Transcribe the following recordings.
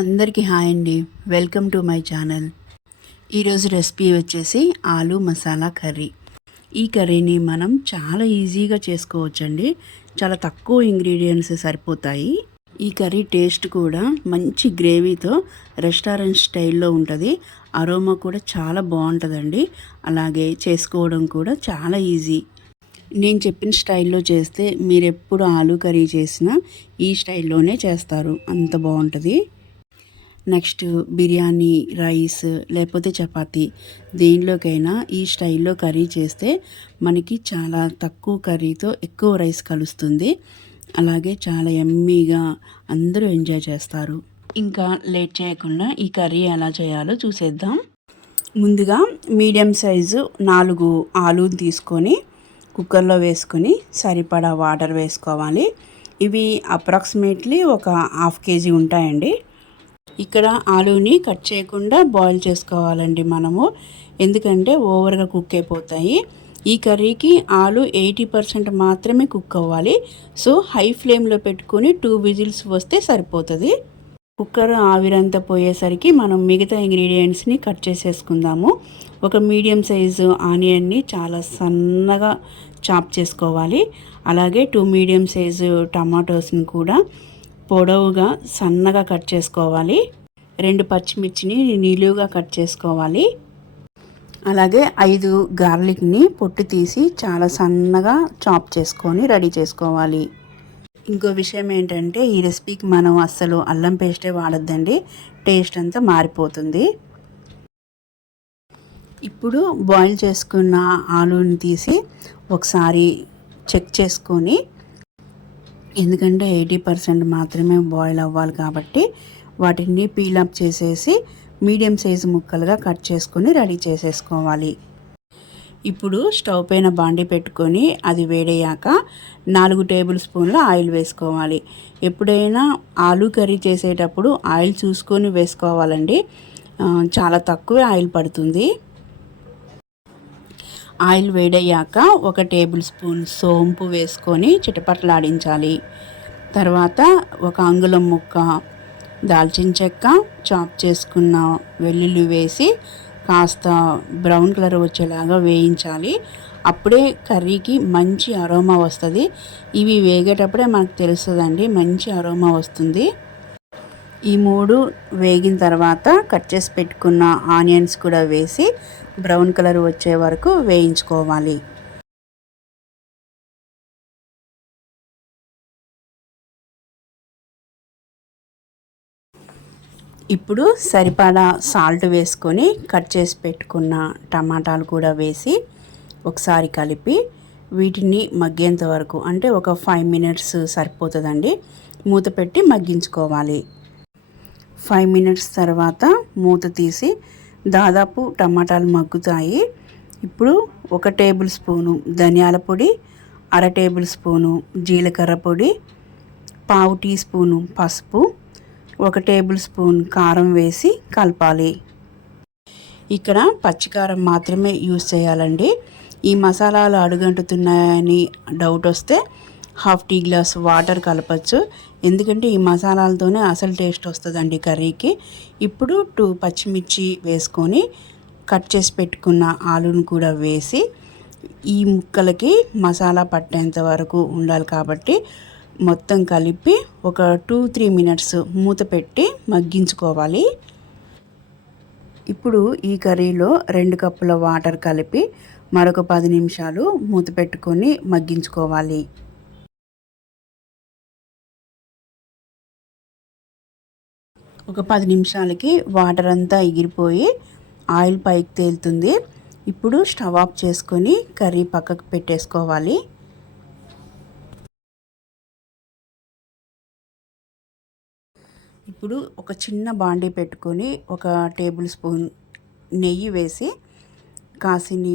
అందరికీ హాయ్ అండి. Welcome to my channel. ఈరోజు రెసిపీ వచ్చేసి ఆలు మసాలా కర్రీ. ఈ కర్రీని మనం చాలా ఈజీగా చేసుకోవచ్చండి. చాలా తక్కువ ఇంగ్రీడియంట్స్ సరిపోతాయి. ఈ కర్రీ టేస్ట్ కూడా మంచి గ్రేవీతో రెస్టారెంట్ స్టైల్లో ఉంటుంది. అరోమా కూడా చాలా బాగుంటుందండి. అలాగే చేసుకోవడం కూడా చాలా ఈజీ. నేను చెప్పిన స్టైల్లో చేస్తే మీరు ఎప్పుడు ఆలు కర్రీ చేసినా ఈ స్టైల్లోనే చేస్తారు. అంత బాగుంటుంది. నెక్స్ట్ బిర్యానీ రైస్ లేకపోతే చపాతీ దేనిలోకైనా ఈ స్టైల్లో కర్రీ చేస్తే మనకి చాలా తక్కువ కర్రీతో ఎక్కువ రైస్ కలుస్తుంది. అలాగే చాలా ఎమ్మీగా అందరూ ఎంజాయ్ చేస్తారు. ఇంకా లేట్ చేయకుండా ఈ కర్రీ ఎలా చేయాలో చూసేద్దాం. ముందుగా మీడియం సైజు నాలుగు ఆలూని తీసుకొని కుక్కర్లో వేసుకొని సరిపడా వాటర్ వేసుకోవాలి. ఇవి అప్రాక్సిమేట్లీ ఒక హాఫ్ కేజీ ఉంటాయండి. ఇక్కడ ఆలూని కట్ చేయకుండా బాయిల్ చేసుకోవాలండి మనము. ఎందుకంటే ఓవర్గా కుక్ అయిపోతాయి. ఈ కర్రీకి ఆలు ఎయిటీ పర్సెంట్ మాత్రమే కుక్ అవ్వాలి. సో హై ఫ్లేమ్లో పెట్టుకొని టూ విజిల్స్ వస్తే సరిపోతుంది. కుక్కర్ ఆవిరంతా పోయేసరికి మనం మిగతా ఇంగ్రీడియంట్స్ని కట్ చేసేసుకుందాము. ఒక మీడియం సైజు ఆనియన్ని చాలా సన్నగా చాప్ చేసుకోవాలి. అలాగే టూ మీడియం సైజు టమాటోస్ని కూడా పొడవుగా సన్నగా కట్ చేసుకోవాలి. రెండు పచ్చిమిర్చిని నిలువుగా కట్ చేసుకోవాలి. అలాగే ఐదు గార్లిక్ని పొట్టు తీసి చాలా సన్నగా చాప్ చేసుకొని రెడీ చేసుకోవాలి. ఇంకో విషయం ఏంటంటే ఈ రెసిపీకి మనం అస్సలు అల్లం పేస్టే వాడద్దండి. టేస్ట్ అంతా మారిపోతుంది. ఇప్పుడు బాయిల్ చేసుకున్న ఆలూని తీసి ఒకసారి చెక్ చేసుకొని ఎందుకంటే ఎయిటీ పర్సెంట్ మాత్రమే బాయిల్ అవ్వాలి కాబట్టి వాటిని పీలప్ చేసేసి మీడియం సైజు ముక్కలుగా కట్ చేసుకొని రెడీ చేసేసుకోవాలి. ఇప్పుడు స్టవ్ పైన బాండి పెట్టుకొని అది వేడయ్యాక నాలుగు టేబుల్ స్పూన్ల ఆయిల్ వేసుకోవాలి. ఎప్పుడైనా ఆలు కర్రీ చేసేటప్పుడు ఆయిల్ చూసుకొని వేసుకోవాలండి. చాలా తక్కువే ఆయిల్ పడుతుంది. ఆయిల్ వేడయ్యాక ఒక టేబుల్ స్పూన్ సోంపు వేసుకొని చిటపట్లాడించాలి. తర్వాత ఒక అంగుళం ముక్క దాల్చిన చెక్క చాప్ చేసుకున్న వెల్లుల్లి వేసి కాస్త బ్రౌన్ కలర్ వచ్చేలాగా వేయించాలి. అప్పుడే కర్రీకి మంచి అరోమా వస్తుంది. ఇవి వేగేటప్పుడే మనకు తెలుస్తుందండి మంచి అరోమా వస్తుంది. ఈ మూడు వేగిన తర్వాత కట్ చేసి పెట్టుకున్న ఆనియన్స్ కూడా వేసి బ్రౌన్ కలర్ వచ్చే వరకు వేయించుకోవాలి. ఇప్పుడు సరిపడా సాల్ట్ వేసుకొని కట్ చేసి పెట్టుకున్న టమాటాలు కూడా వేసి ఒకసారి కలిపి వీటిని మగ్గేంత వరకు అంటే ఒక ఫైవ్ మినిట్స్ సరిపోతుందండి. మూత పెట్టి మగ్గించుకోవాలి. ఫైవ్ మినిట్స్ తర్వాత మూత తీసి దాదాపు టమాటాలు మగ్గుతాయి. ఇప్పుడు ఒక టేబుల్ స్పూను ధనియాల పొడి అర టేబుల్ స్పూను జీలకర్ర పొడి పావు టీ స్పూను పసుపు ఒక టేబుల్ స్పూన్ కారం వేసి కలపాలి. ఇక్కడ పచ్చికారం మాత్రమే యూస్ చేయాలండి. ఈ మసాలాలు అడుగంటుతున్నాయని డౌట్ వస్తే హాఫ్ టీ గ్లాస్ వాటర్ కలపచ్చు. ఎందుకంటే ఈ మసాలాలతోనే అసలు టేస్ట్ వస్తుందండి కర్రీకి. ఇప్పుడు టూ పచ్చిమిర్చి వేసుకొని కట్ చేసి పెట్టుకున్న ఆలును కూడా వేసి ఈ ముక్కలకి మసాలా పట్టేంత వరకు ఉండాలి కాబట్టి మొత్తం కలిపి ఒక టూ త్రీ మినిట్స్ మూత పెట్టి మగ్గించుకోవాలి. ఇప్పుడు ఈ కర్రీలో రెండు కప్పుల వాటర్ కలిపి మరొక పది నిమిషాలు మూత పెట్టుకొని మగ్గించుకోవాలి. ఒక పది నిమిషాలకి వాటర్ అంతా ఎగిరిపోయి ఆయిల్ పైకి తేలుతుంది. ఇప్పుడు స్టవ్ ఆఫ్ చేసుకొని కర్రీ పక్కకు పెట్టేసుకోవాలి. ఇప్పుడు ఒక చిన్న బాండీ పెట్టుకొని ఒక టేబుల్ స్పూన్ నెయ్యి వేసి కాసిని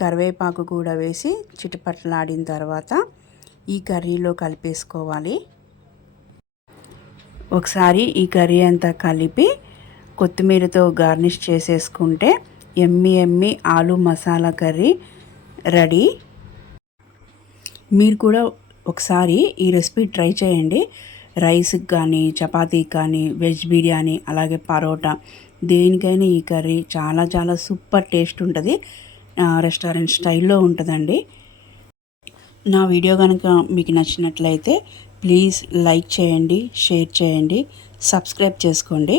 కరివేపాకు కూడా వేసి చిటపట్లాడిన తర్వాత ఈ కర్రీలో కలిపేసుకోవాలి. ఒకసారి ఈ కర్రీ అంతా కలిపి కొత్తిమీరతో గార్నిష్ చేసేసుకుంటే ఎమ్మి ఎమ్మి ఆలు మసాలా కర్రీ రెడీ. మీరు కూడా ఒకసారి ఈ రెసిపీ ట్రై చేయండి. రైస్కి కానీ చపాతీకి కానీ వెజ్ బిర్యానీ అలాగే పరోటా దేనికైనా ఈ కర్రీ చాలా చాలా సూపర్ టేస్ట్ ఉంటుంది. రెస్టారెంట్ స్టైల్లో ఉంటుందండి. నా వీడియో కనుక మీకు నచ్చినట్లయితే ప్లీజ్ లైక్ చేయండి షేర్ చేయండి సబ్స్క్రైబ్ చేసుకోండి.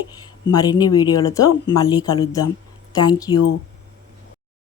మరిన్ని వీడియోలతో మళ్ళీ కలుద్దాం. Thank you.